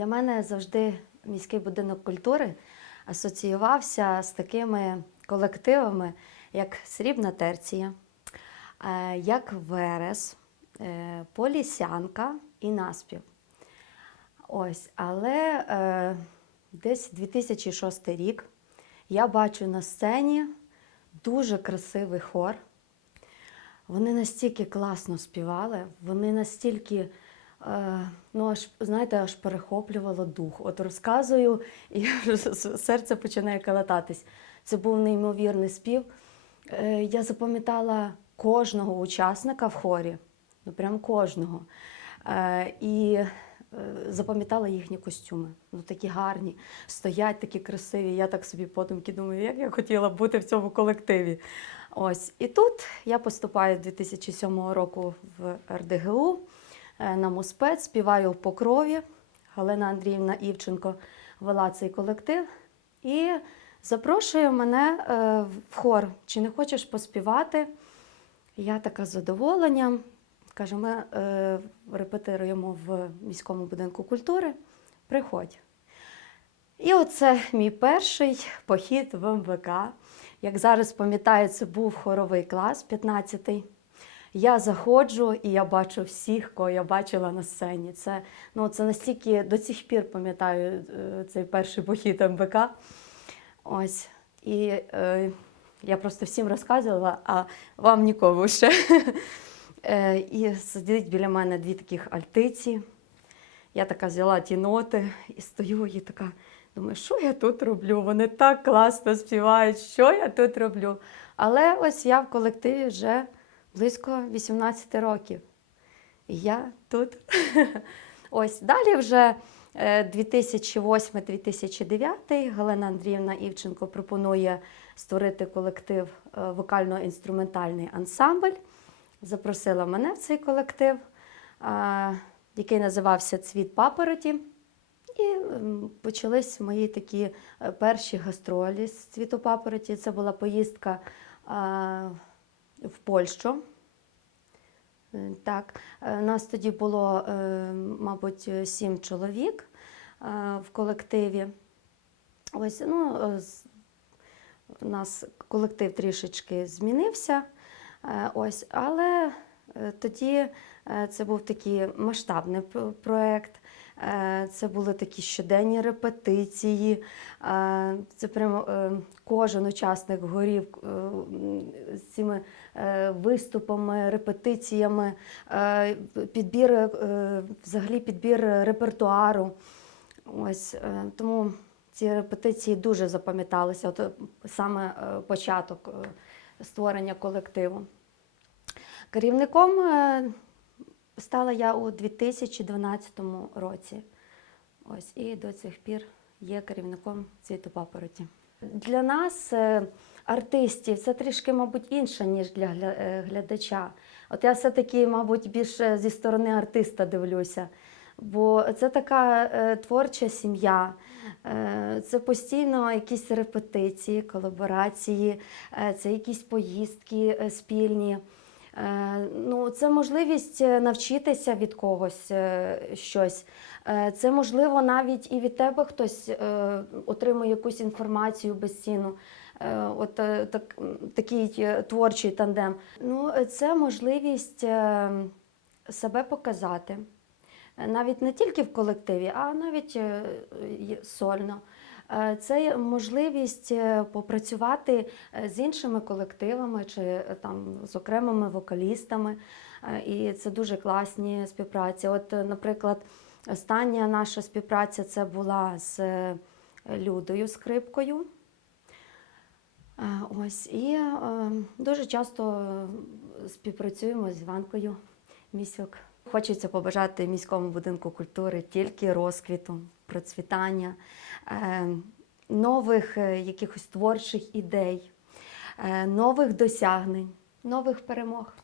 Для мене завжди міський будинок культури асоціювався з такими колективами, як Срібна терція, е, як Верес, е, Полісянка і Наспів. Ось, але е, десь 2006 рік я бачу на сцені дуже красивий хор. Вони настільки класно співали, вони настільки, ну аж знаєте, аж перехоплювало дух. От розказую, і серце починає калататись. Це був неймовірний спів. Е, я запам'ятала кожного учасника в хорі, ну прям кожного. Е, і е, запам'ятала їхні костюми. Ну такі гарні, стоять такі красиві. Я так собі подумки думаю, як я хотіла бути в цьому колективі. Ось і тут я поступаю 2007 року в РДГУ е, на МУСПЕЦ, співаю в Покрові. Галина Андріївна Івченко вела цей колектив і запрошує мене е, в хор. Чи не хочеш поспівати? Я така з задоволенням. Каже, ми е, репетируємо в міському будинку культури. Приходь. І оце мій перший похід в МВК. Як зараз пам'ятаю, це був хоровий клас, 15-й. Я заходжу і я бачу всіх, кого я бачила на сцені. Це, ну, це настільки до цих пір пам'ятаю е, цей перший похід МВК. Ось. І е, я просто всім розказувала, а вам нікому ще. Е, і сидить біля мене дві таких альтиці. Я така взяла ті ноти і стою і така. Думаю, що я тут роблю? Вони так класно співають, що я тут роблю. Але ось я в колективі вже близько 18 років. І я тут. Ось далі вже е, 2008-2009 Галина Андріївна Івченко пропонує створити колектив е, вокально-інструментальний ансамбль. Запросила мене в цей колектив, е, який називався Цвіт папороті. І почались мої такі е, перші гастролі з цвіту папороті. Це була поїздка в Польщу. Е, Так, е, нас тоді було, е, мабуть, сім чоловік в колективі. Ось, ну, у нас колектив трішечки змінився. Ось, але тоді це був такий масштабний проєкт. Е, Це були такі щоденні репетиції. Е, Це прямо е, кожен учасник горів з цими виступами, репетиціями, підбір, взагалі підбір репертуару. Ось тому ці репетиції дуже запам'яталися. От саме початок створення колективу. Керівником стала я у 2012 році. Ось і до цих пір є керівником цвіту папороті. Для нас, е, артистів, це трішки, мабуть, інше, ніж для е, глядача. От я все-таки, мабуть, більше зі сторони артиста дивлюся. Бо це така е, творча сім'я, це постійно якісь репетиції, колаборації, це якісь поїздки спільні. Е, Ну, це можливість е, навчитися від когось е, щось. Це можливо навіть і від тебе хтось отримує якусь інформацію безцінну. От так, такий творчий тандем. Ну, це можливість себе показати. Навіть не тільки в колективі, а навіть сольно. Е, Це можливість е, попрацювати е, з іншими колективами чи там з окремими вокалістами. І це дуже класні співпраці. От, наприклад, остання наша співпраця це була з Людою Скрипкою. Ось і дуже часто співпрацюємо з Іванкою Місюк. Хочеться побажати міському будинку культури тільки розквіту, процвітання, е, нових е, якихось творчих ідей, е, нових досягнень, нових перемог.